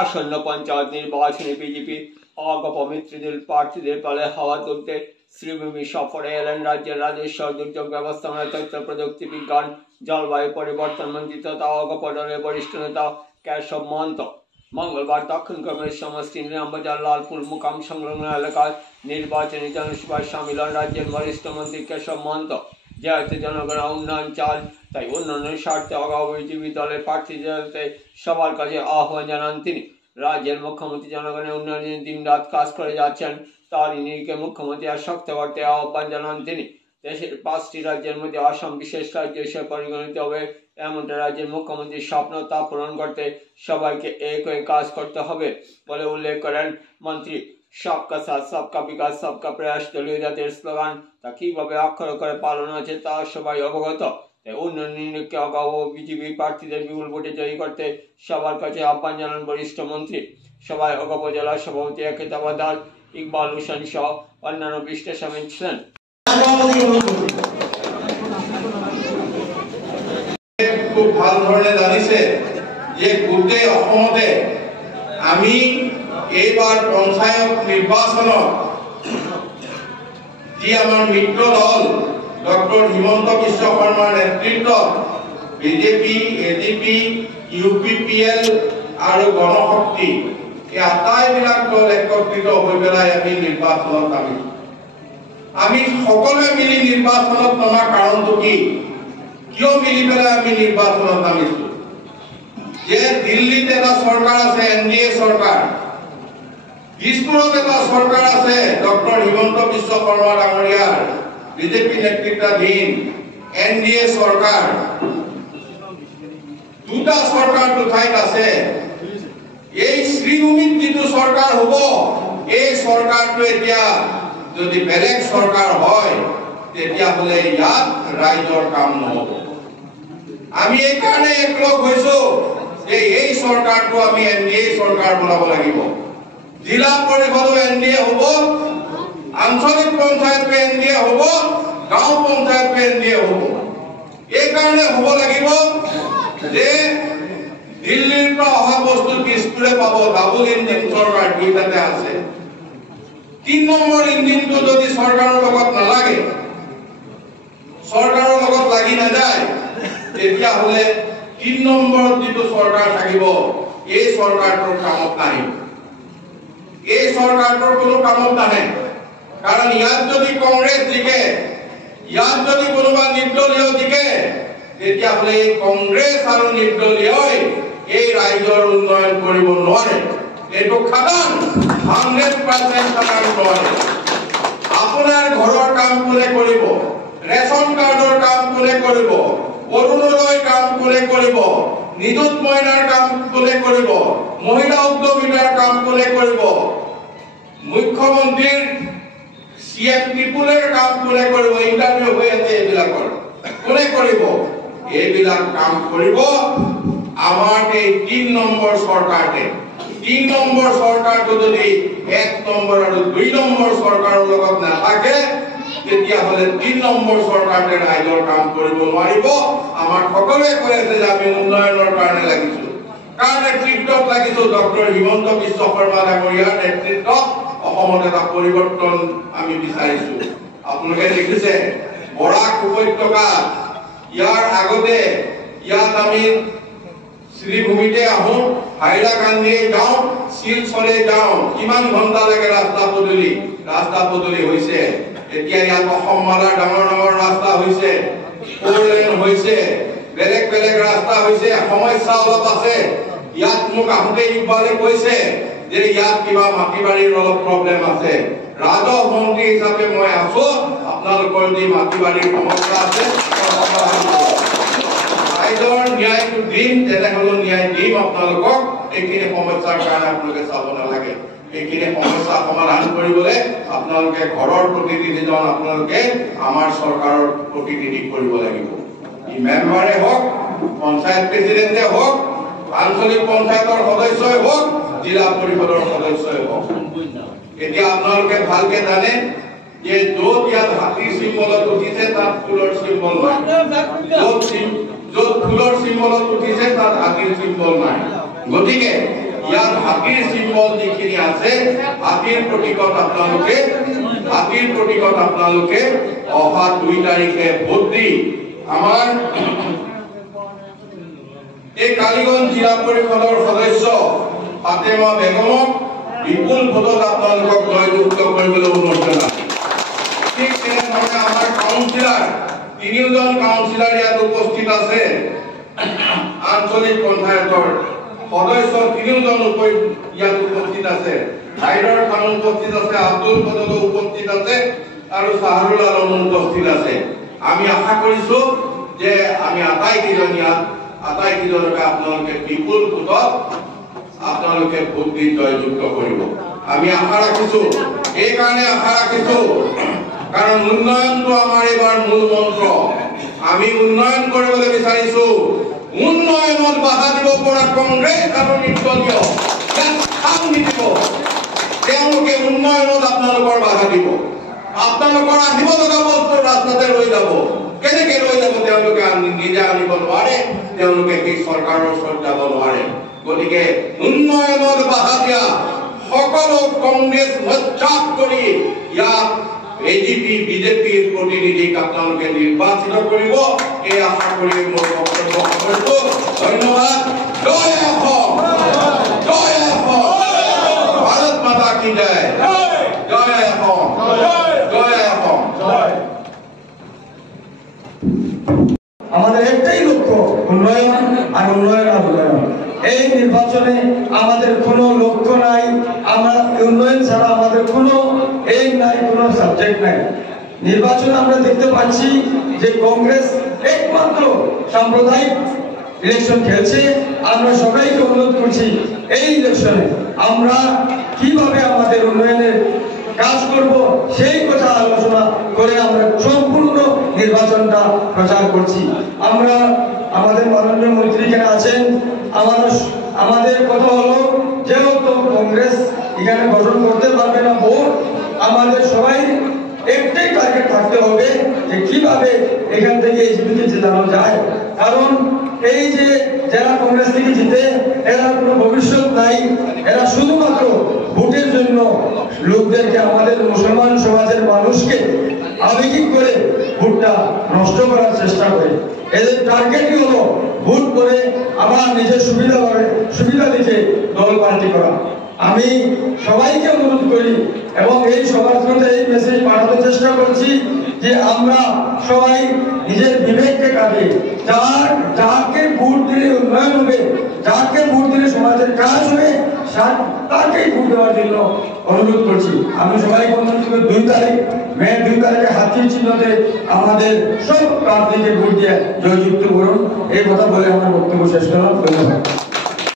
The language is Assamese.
আসন্ন পঞ্চায়েত নির্বাচনে বিজেপি অগপ মিত্রদের প্রার্থীদের ফলে হাওয়া তুলতে শ্রীভূমি সফরে এলেন রাজ্যের রাজস্ব দুর্যোগ ব্যবস্থাপনা তথ্য প্রযুক্তি বিজ্ঞান জলবায়ু পরিবর্তন মন্ত্রী তথা অগপ দলের বরিষ্ঠ নেতা কেশব মহন্ত। মঙ্গলবার দক্ষিণ কংগ্রেস সমষ্টি নিলামবাজার লালপুর মুকাম সংলগ্ন এলাকায় নির্বাচনী জনসভায় সামিল হন রাজ্যের বরিষ্ঠ মন্ত্রী কেশব মহন্ত। যেহেতু জনগণের উন্নয়ন চান, তাই উন্নয়নের স্বার্থে অগপ বিজেপি দলের প্রার্থীদের সবার কাছে আহ্বান জানান তিনি। রাজ্যের মুখ্যমন্ত্রী জনগণের উন্নয়নের দিন রাত কাজ করে যাচ্ছেন, তারই নিরিখে মুখ্যমন্ত্রী আর শক্ত করতে আহ্বান জানান তিনি। দেশের 5টি রাজ্যের মধ্যে আসাম বিশেষ রাজ্য হিসেবে পরিগণিত হবে এমনটা রাজ্যের মুখ্যমন্ত্রীর স্বপ্ন, তা পূরণ করতে সবাইকে এক হয়ে কাজ করতে হবে বলে উল্লেখ করেন মন্ত্রী। সবকা সাথ সবকা বিকাশ সবকা প্রয়াস দলীয় জাতীয় স্লোগান তা কিভাবে অক্ষর করে পালন আছে তা সবাই অবগত। তাই উন্নয়ন নিরিখে অগপ বিজেপি প্রার্থীদের বিপুল ভোটে জয়ী করতে সবার কাছে আহ্বান জানান বরিষ্ঠ মন্ত্রী। সভায় অগপ জেলা সভাপতি একেতাবাদার ইকবাল হোসেন সহ অন্যান্য বিশিষ্ট সামিল ছিলেন। খুব ভাল ধৰণে জানিছে যে গোটেই অসমতে আমি এইবাৰ পঞ্চায়ত নিৰ্বাচনত যি আমাৰ মিত্ৰ দল ডক্টৰ হিমন্ত বিশ্ব শৰ্মাৰ নেতৃত্বত বিজেপি, এডিপি, ইউপিপিএল আৰু গণশক্তি এই আটাইবিলাক দল একত্ৰিত হৈ পেলাই আমি নিৰ্বাচনত আমি সকলোৱে মিলি নিৰ্বাচনত নমা কাৰণটো কি, কিয় মিলি পেলাই আমি নিৰ্বাচনত নামিছো? যে দিল্লীত এটা চৰকাৰ আছে এনডিএ চৰকাৰ, দিছপুৰত এটা চৰকাৰ আছে ডক্টৰ হিমন্ত বিশ্ব শৰ্মা ডাঙৰীয়াৰ বিজেপি নেতৃত্বাধীন এনডিএ চৰকাৰ। দুটা চৰকাৰ দুঠাইত আছে। এই শ্ৰীভূমিত যিটো চৰকাৰ হ'ব, এই চৰকাৰটো এতিয়া যদি বেলেগ চৰকাৰ হয় তেতিয়াহ'লে ইয়াত ৰাইজৰ কাম নহ'ব। আমি এইকাৰণে একলগ হৈছো যে এই চৰকাৰটো আমি এনডিএ চৰকাৰ বনাব লাগিব। জিলা পৰিষদো এনডিএ হ'ব, আঞ্চলিক পঞ্চায়তো এনডিএ হ'ব, গাঁও পঞ্চায়তো এনডিএ হ'ব। এইকাৰণে হ'ব লাগিব যে দিল্লীৰ পৰা অহা বস্তু দিছপুৰে পাব। ডাবল ইঞ্জিন চৰকাৰ দুইটাতে আছে। 3 নম্বৰ ইঞ্জিনটো যদি চৰকাৰৰ লগত নালাগে, চৰকাৰৰ লগত লাগি নাযায়, তেতিয়াহ'লে 3 নম্বৰত যিটো চৰকাৰ থাকিব এই চৰকাৰটোৰ কামত নাহিব। এই চৰকাৰটোৰ কোনো কামত নাহে। কাৰণ ইয়াত যদি কংগ্ৰেছ জিকে, ইয়াত যদি কোনোবা নিৰ্দলীয় জিকে, তেতিয়াহ'লে এই কংগ্ৰেছ আৰু নিৰ্দলীয়ই এই ৰাজ্যৰ উন্নয়ন কৰিব নোৱাৰে। এইটো খাটাং 100% খাটাং নোৱাৰে। আপোনাৰ ঘৰৰ কাম কোনে কৰিব? ৰেচন কাৰ্ডৰ কাম কোনে কৰিব? অৰুণোদয় কাম কোনে কৰিব? নিযুত মইনাৰ কাম কোনে কৰিব? মহিলা উদ্যমিতাৰ কাম কোনে কৰিব? মুখ্যমন্ত্ৰীৰ CM ত্ৰিপুলৰ কাম কোনে কৰিব? ইণ্টাৰভিউ হৈ আছে এইবিলাকৰ কোনে কৰিব? এইবিলাক কাম কৰিব আমাৰ এই 3 নম্বৰ চৰকাৰতে। 3 নম্বৰ চৰকাৰটো যদি 1 নম্বৰ আৰু 2 নম্বৰ চৰকাৰৰ লগত নাথাকে, তেতিয়াহ'লে 3 নম্বৰ চৰকাৰে ৰাইজৰ কাম কৰিব নোৱাৰিব। আমাৰ সকলোৱে কৈ আছে যে আমি উন্নয়নৰ কাৰণে লাগিছো, কাৰ নেতৃত্বত লাগিছো? ডক্টৰ হিমন্ত বিশ্ব শৰ্মা ডাঙৰীয়াৰ নেতৃত্বত অসমত এটা পৰিৱৰ্তন আমি বিচাৰিছো। আপোনালোকে দেখিছে বৰাক উপত্যকা, ইয়াৰ আগতে ইয়াত আমি শ্ৰীভূমিতে আহোঁ, হাইলাকান্দি যাওঁ, শিলচৰে যাওঁ, কিমান ঘণ্টা লাগে ৰাস্তা পদূলি হৈছে। এতিয়া ইয়াত অসমমালাৰ ডাঙৰ ডাঙৰ ৰাস্তা হৈছে, 4 লেন হৈছে, বেলেগ বেলেগ ৰাস্তা হৈছে। সমস্যা অলপ আছে। ইয়াত মোক আহোঁতে ইকবালে কৈছে যে ইয়াত কিবা মাটি বাৰীৰ অলপ প্ৰব্লেম আছে। ৰাজহ মন্ত্ৰী হিচাপে মই আছো, আপোনালোকৰ যি মাটি বাৰীৰ সমস্যা আছে ৰাইজৰ ন্যায়টো দিম, তেনেহ'লে ন্যায় দিম আপোনালোকক। এইখিনি সমস্যাৰ কাৰণে আপোনালোকে চাব নালাগে। এইখিনি সমস্যা সমাধান কৰিবলৈ আপোনালোকে ঘৰৰ প্ৰতিনিধিজন আপোনালোকে আমাৰ চৰকাৰৰ প্ৰতিনিধি কৰিব লাগিব। ই মেম্বাৰে হওক, পঞ্চায়ত প্ৰেচিডেণ্টে হওক, আঞ্চলিক পঞ্চায়তৰ সদস্যই হওক, জিলা পৰিষদৰ সদস্যই হওক। এতিয়া আপোনালোকে ভালকে জানে যে য'ত ইয়াত হাতীৰ চিম্বলত উঠিছে তাত ফুলৰ চিম্বল নাই, য'ত ফুলৰ চিম্বলত উঠিছে তাত হাতীৰ চিম্বল নাই। গতিকে ইয়াত হাতীৰ চিম্বল যিখিনি আছে হাতীৰ প্ৰতীকত আপোনালোকে অহা 2 তাৰিখে ভোট দি আমাৰ এই কালিগঞ্জ জিলা পৰিষদৰ সদস্য ফাতেমা বেগমক বিপুল ভোটত আপোনালোকক জয়যুক্ত কৰিবলৈ অনুৰোধ জনাইছো। ঠিক তেনেধৰণে আমাৰ কাউন্সিলাৰ 3জন কাউন্সিলাৰ ইয়াত উপস্থিত আছে। আঞ্চলিক পঞ্চায়তৰ সদস্য 3জন ইয়াত উপস্থিত আছে। হাইদৰ খান উপস্থিত আছে, আব্দুল ফজল উপস্থিত আছে আৰু সাহাৰুল আলম উপস্থিত আছে। আমি আশা কৰিছো যে আমি আটাইকেইজনকে আপোনালোকে বিপুল ভোটত আপোনালোকে ভোট দি জয়যুক্ত কৰিব। আমি আশা ৰাখিছো, এইকাৰণে আশা ৰাখিছো কাৰণ উন্নয়নটো আমাৰ এবাৰ মূল মন্ত্ৰ। আমি উন্নয়ন কৰিবলৈ বিচাৰিছো। উন্নয়নত বাধা দিব পৰা কংগ্ৰেছ আৰু নিৰ্দলীয় নিদিব। তেওঁলোকে উন্নয়নত আপোনালোকৰ বাধা দিব। আপোনালোকৰ আহিব লগা বস্তু ৰাস্তাতে ৰৈ যাব। কেনেকে ৰৈ যাব? তেওঁলোকে নিজে আনিব নোৱাৰে, তেওঁলোকে সেই চৰকাৰৰ ওচৰত যাব নোৱাৰে। গতিকে উন্নয়নত বাধা দিয়া সকলো কংগ্ৰেছ উচ্চাপ কৰি ইয়াত এজিপি বিজেপিৰ প্ৰতিনিধিক আপোনালোকে নিৰ্বাচিত কৰিব, এই আশা কৰি মোৰ বক্তব্য সামৰিছো। ধন্যবাদ। জয় অসম, জয় অসম, ভাৰত মাতা কি জয়, জয় অসম, জয় অসম। আমাদের একটাই লক্ষ্য উন্নয়ন আর উন্নয়ন আর উন্নয়ন। এই নির্বাচনে আমাদের কোনো লক্ষ্য নাই, আমরা উন্নয়ন ছাড়া আমাদের কোনো এইম নাই, কোনো সাবজেক্ট নাই। নির্বাচনে আমরা দেখতে পাচ্ছি যে কংগ্রেস একমাত্র সাম্প্রদায়িক ইলেকশন খেলছে। আমরা সবাইকে অনুরোধ করছি এই ইলেকশনে আমরা কিভাবে আমাদের উন্নয়নের কাজ করব সেই কথা আলোচনা করে আমরা সম্পূর্ণ নির্বাচনটা প্রচার করছি। আমরা আমাদের মাননীয় মন্ত্রী এখানে আছেন। আমাদের কথা হলো যেহেতু কংগ্রেস এখানে গঠন করতে পারবে না ভোট, আমাদের সবাই একটাই টার্গেট থাকতে হবে যে কিভাবে এখান থেকে এজিপিকে জেতানো যায়। কারণ এই যে যারা কংগ্রেস থেকে জিতে এরা কোনো ভবিষ্যৎ নাই, এরা শুধুমাত্র ভোটের জন্য লোকদেরকে, আমাদের মুসলমান সমাজের মানুষকে আবেগিক করে ভোটটা নষ্ট করার চেষ্টা করে। এদের টার্গেটই হলো ভোট করে আবার নিজের সুবিধা দেখে দল পাল্টি করা। আমি সবাইকে অনুরোধ করি এবং এই সবার মধ্যে এই মেসেজ পাঠাতে চেষ্টা করছি যে আমরা সবাই নিজের বিবেককে কাটে যাকে ভোট দিলে উন্নয়ন হবে, যাকে ভোট দিলে সমাজের কাজ হবে, তাকেই ভোট দেওয়ার জন্য অনুরোধ করছি। আমি সবাই বলছি 2 তারিখ মে 2 তারিখে হাতির চিহ্নতে আমাদের সব প্রার্থীকে ভোট দিয়ে জয়যুক্ত করুন। এই কথা বলে আমার বক্তব্য শেষ করলাম। ধন্যবাদ।